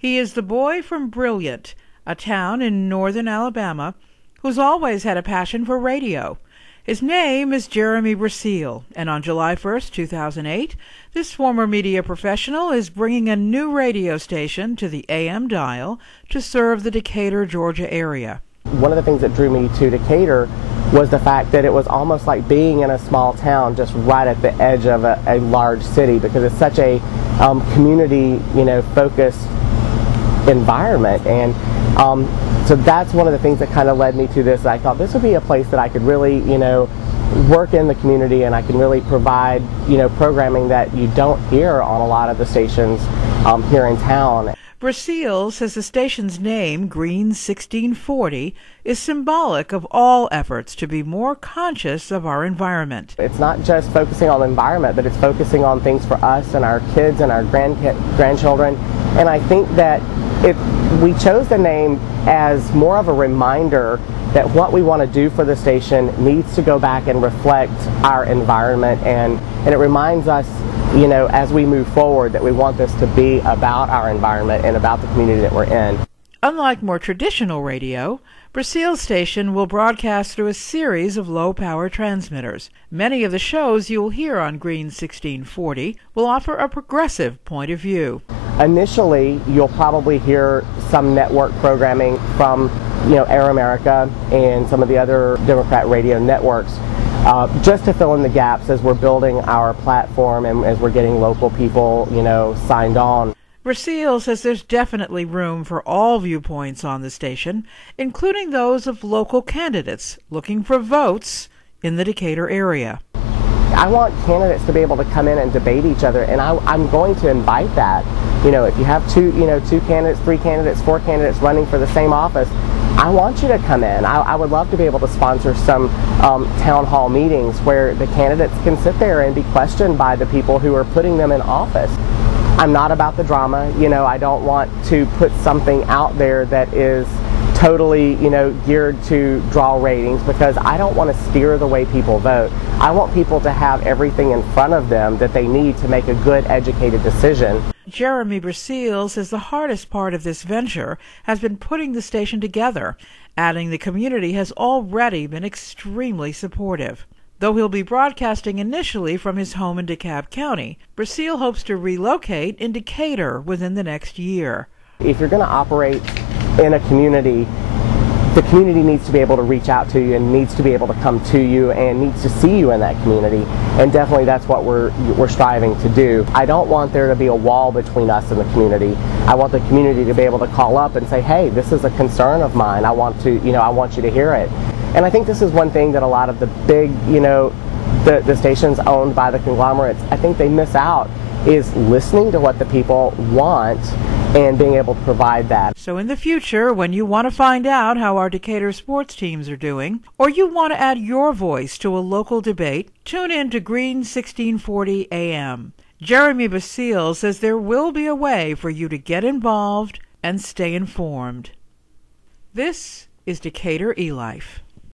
He is the boy from Brilliant, a town in northern Alabama, who's always had a passion for radio. His name is Jeremy Brasseal, and on July 1st, 2008, this former media professional is bringing a new radio station to the AM dial to serve the Decatur, Georgia area. One of the things that drew me to Decatur was the fact that it was almost like being in a small town just right at the edge of a large city, because it's such a community, focused environment. And so that's one of the things that kind of led me to this. I thought this would be a place that I could really, work in the community, and I can really provide, programming that you don't hear on a lot of the stations here in town. Brasseal says the station's name, Green 1640, is symbolic of all efforts to be more conscious of our environment. It's not just focusing on the environment, but it's focusing on things for us and our kids and our grandchildren. And I think that we chose the name as more of a reminder that what we want to do for the station needs to go back and reflect our environment, and it reminds us, as we move forward, that we want this to be about our environment and about the community that we're in. Unlike more traditional radio, Brasseal's station will broadcast through a series of low-power transmitters. Many of the shows you'll hear on Green 1640 will offer a progressive point of view. Initially, you'll probably hear some network programming from, Air America and some of the other Democrat radio networks, just to fill in the gaps as we're building our platform and as we're getting local people, signed on. Brasseal says there's definitely room for all viewpoints on the station, including those of local candidates looking for votes in the Decatur area. I want candidates to be able to come in and debate each other, and I'm going to invite that. If you have two candidates, 3 candidates, 4 candidates running for the same office, I want you to come in. I would love to be able to sponsor some town hall meetings where the candidates can sit there and be questioned by the people who are putting them in office. I'm not about the drama. I don't want to put something out there that is totally, geared to draw ratings, because I don't want to steer the way people vote. I want people to have everything in front of them that they need to make a good, educated decision. Jeremy Brasseal says the hardest part of this venture has been putting the station together, adding the community has already been extremely supportive. Though he'll be broadcasting initially from his home in DeKalb County, Brasseal hopes to relocate in Decatur within the next year. If you're going to operate in a community, the community needs to be able to reach out to you and needs to be able to come to you and needs to see you in that community. And definitely that's what we're striving to do. I don't want there to be a wall between us and the community. I want the community to be able to call up and say, hey, this is a concern of mine. I want you to hear it. And I think this is one thing that a lot of the big, the stations owned by the conglomerates, I think they miss out, is listening to what the people want and being able to provide that. So in the future, when you want to find out how our Decatur sports teams are doing, or you want to add your voice to a local debate, tune in to Green 1640 AM. Jeremy Brasseal says there will be a way for you to get involved and stay informed. This is Decatur eLife.